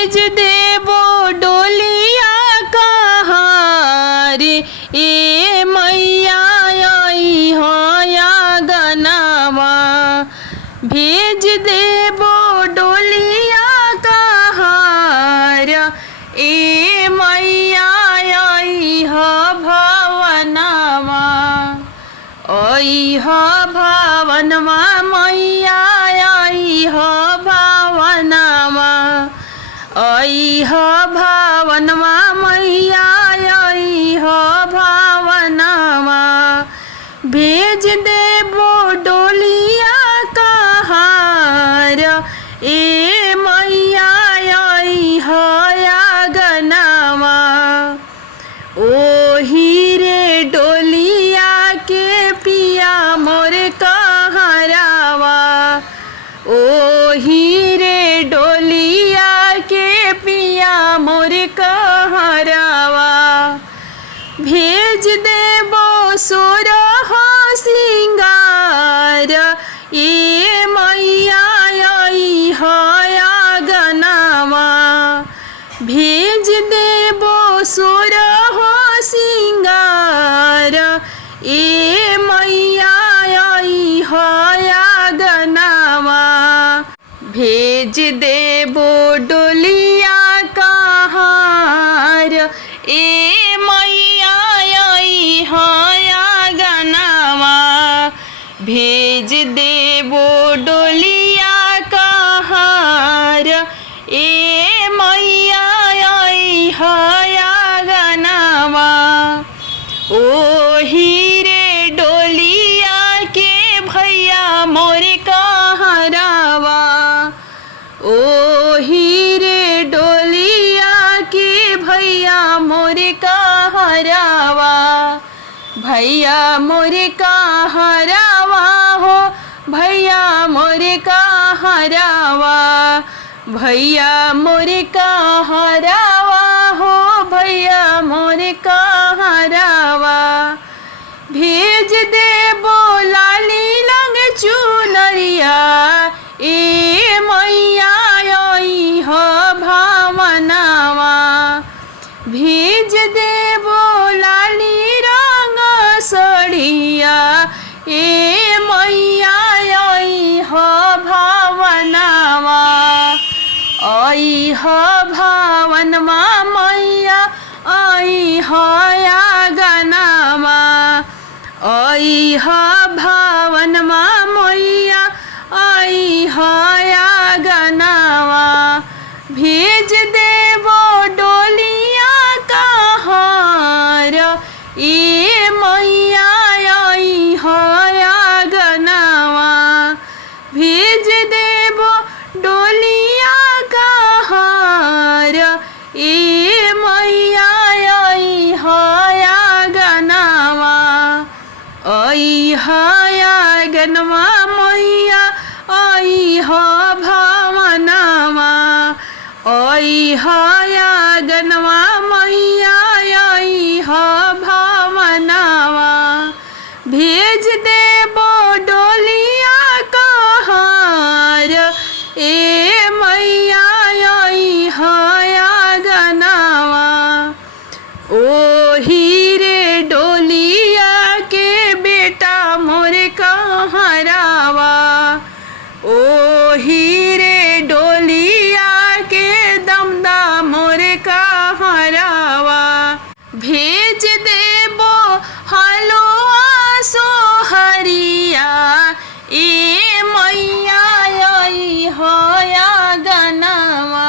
भेज देबो डोलिया कहार ए मैया आई हो गनवा भेज देबो डोलिया कहार ए मैया आई हो भवनवा आई हो भवनवा मैया आई हो भवनवा आई हो भवनवा मैया आई हो भवनवा भेज देबो डोलिया कहार ए मैया आई हो गनवा ओही रे डोलिया के पिया मोर कहरावा ओही रे डोलिया के पिया मोर कहरावा भेज देबो सोरहो सिंगार ए मैया आई हो गनवा भेज देबो सोरहो सिंगार ए मैया आई हो गनवा भेज देबो डोलिया कहार ए मैया आई हो गनवा भेज देबो डोलिया कहार ए मैया आई हो गनवा ओही रे डोलिया के भैया मोर कहरावा ओही रे डोलिया के भैया मोर कहरावा भैया मोर कहरावा हो भैया मोर कहरावा भैया मोर कहरावा हो भैया मोर कहरावा भेज देबो लाली लंग चुनरिया ए मैया आई हो भवनवा भेज देबो लाली रंग सड़िया ए मैया आई हो भवनवा आई हो भवनवा मैया आई हो गनवा आई हो भवनवा मैया आई हो गनवा भेज देबो डोलिया कहार ए मैया आई हो गनवा भेज देबो डोलिया कहार ए मैया आई हो गनवा आई हो गनवा मैया आई हो भवनवा आई हो गनवा मैया आई हो भवनवा भेज देबो डोलिया कहार ए मैया आई हो गनवा ओही रे डोलिया के बेटा मोर कहरावा ओही रे डोलिया के दमदा मोर कहरावा भेज देबो हलुआ सोहरिया ए मैया आई हो गनवा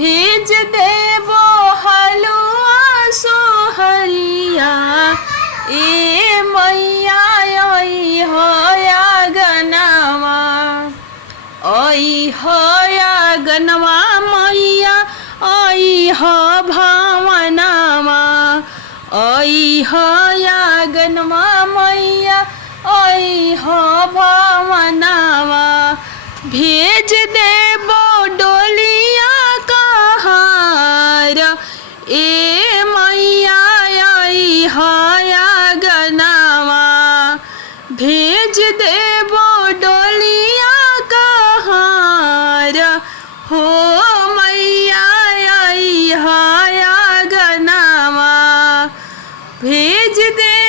भेज देबो हलुआ सोहरिया ए मैया आई हो गनवा आई हो गनवा मैया आई हो भवनवा आई हो गनवा मैया आई हो भवनवा भेज देबो डोलिया कहार ए मैया आई हो गनवा भेज देबो डोलिया कहार हो मैया भेज दे